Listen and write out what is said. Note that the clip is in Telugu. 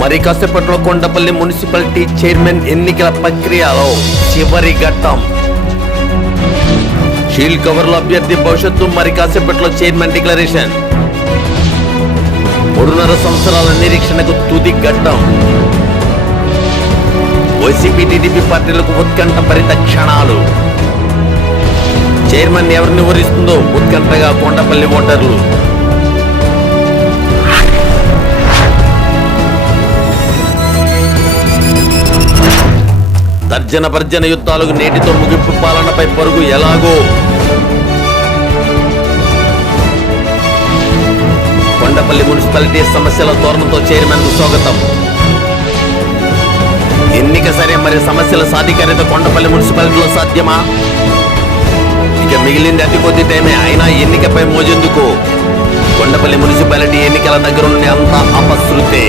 మరి కాసేపట్లో కొండపల్లి మున్సిపాలిటీ చైర్మన్ ఎన్నికల ప్రక్రియలో చివరి ఘట్టం. షీల్ కవర్ల అభ్యర్థి భవిష్యత్తు మరి కాసేపట్లో చైర్మన్ డిక్లరేషన్. 3.5 సంవత్సరాల నిరీక్షణకు తుది ఘట్టం. వైసీపీ టీడీపీ పార్టీలకు ఉత్కంఠ భరిత క్షణాలు. చైర్మన్ ఎవరిని ఊరిస్తుందో ఉత్కంఠగా కొండపల్లి ఓటర్లు. తర్జన భర్జన యుద్ధాలకు నేటితో ముగింపు. పాలనపై పరుగు ఎలాగో. కొండపల్లి మున్సిపాలిటీ సమస్యల ధోరణితో చైర్మన్ స్వాగతం. ఎన్నిక సరే, మరి సమస్యల సాధికారిత కొండపల్లి మున్సిపాలిటీలో సాధ్యమా? ఇక మిగిలింది అతి కొద్ది టైమే. అయినా ఎన్నికపై మోజెందుకు? కొండపల్లి మున్సిపాలిటీ ఎన్నికల దగ్గర నుండి అంతా అపశృతే.